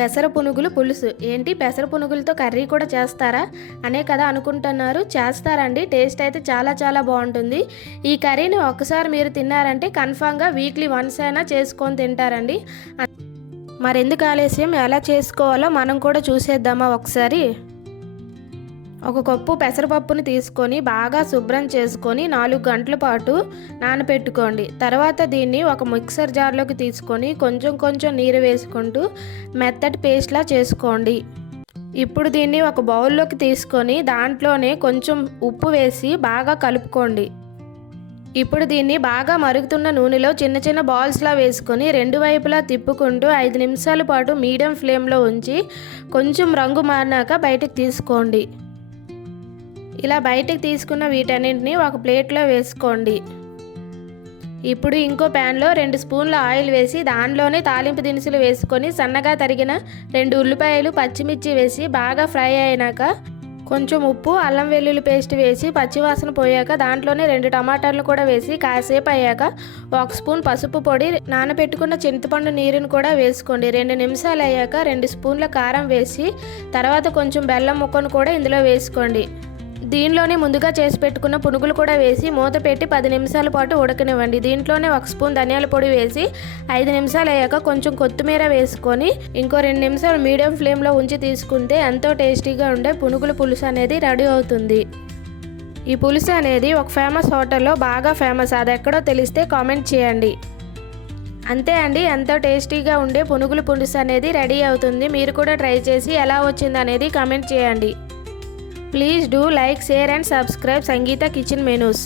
పెసర పునుగులు పులుసు ఏంటి, పెసర పునుగులతో కర్రీ కూడా చేస్తారా అనే కదా అనుకుంటున్నారు. చేస్తారండి. టేస్ట్ అయితే చాలా చాలా బాగుంటుంది. ఈ కర్రీని ఒక్కసారి మీరు తిన్నారంటే కన్ఫామ్గా వీక్లీ వన్స్ అయినా చేసుకొని తింటారండి. మరెందుకు ఆలస్యం, ఎలా చేసుకోవాలో మనం కూడా చూసేద్దామా ఒకసారి. ఒక కప్పు పెసరపప్పుని తీసుకొని బాగా శుభ్రం చేసుకొని 4 గంటల పాటు నానబెట్టుకోండి. తర్వాత దీన్ని ఒక మిక్సర్ జార్లోకి తీసుకొని కొంచెం కొంచెం నీరు వేసుకుంటూ మెత్తటి పేస్ట్లా చేసుకోండి. ఇప్పుడు దీన్ని ఒక బౌల్లోకి తీసుకొని దాంట్లోనే కొంచెం ఉప్పు వేసి బాగా కలుపుకోండి. ఇప్పుడు దీన్ని బాగా మరుగుతున్న నూనెలో చిన్న చిన్న బాల్స్లా వేసుకొని 2 వైపులా తిప్పుకుంటూ 5 నిమిషాల పాటు మీడియం ఫ్లేమ్లో ఉంచి కొంచెం రంగు మారినాక బయటకు తీసుకోండి. ఇలా బయటకు తీసుకున్న వీటన్నింటినీ ఒక ప్లేట్లో వేసుకోండి. ఇప్పుడు ఇంకో ప్యాన్లో 2 స్పూన్ల ఆయిల్ వేసి దానిలోనే తాలింపు దినుసులు వేసుకొని సన్నగా తరిగిన 2 ఉల్లిపాయలు, పచ్చిమిర్చి వేసి బాగా ఫ్రై అయినాక కొంచెం ఉప్పు, అల్లం వెల్లుల్లి పేస్ట్ వేసి పచ్చివాసన పోయాక దాంట్లోనే 2 టమాటాలను కూడా వేసి కాసేపు అయ్యాక 1 స్పూన్ పసుపు పొడి, నానబెట్టుకున్న చింతపండు నీరుని కూడా వేసుకోండి. 2 నిమిషాలు అయ్యాక 2 స్పూన్ల కారం వేసి తర్వాత కొంచెం బెల్లం ముక్కను కూడా ఇందులో వేసుకోండి. దీనిలోనే ముందుగా చేసి పెట్టుకున్న పునుగులు కూడా వేసి మూత పెట్టి 10 నిమిషాల పాటు ఉడకనివ్వండి. దీంట్లోనే 1 స్పూన్ ధనియాల పొడి వేసి 5 నిమిషాలు అయ్యాక కొంచెం కొత్తిమీర వేసుకొని ఇంకో 2 నిమిషాలు మీడియం ఫ్లేమ్లో ఉంచి తీసుకుంటే ఎంతో టేస్టీగా ఉండే పునుగుల పులుసు అనేది రెడీ అవుతుంది. ఈ పులుసు అనేది ఒక ఫేమస్ హోటల్లో బాగా ఫేమస్. అది ఎక్కడో తెలిస్తే కామెంట్ చేయండి. అంతే అండి, ఎంతో టేస్టీగా ఉండే పునుగుల పులుసు అనేది రెడీ అవుతుంది. మీరు కూడా ట్రై చేసి ఎలా వచ్చింది అనేది కామెంట్ చేయండి. Please do like, share and subscribe Sangeeta Kitchen Menus.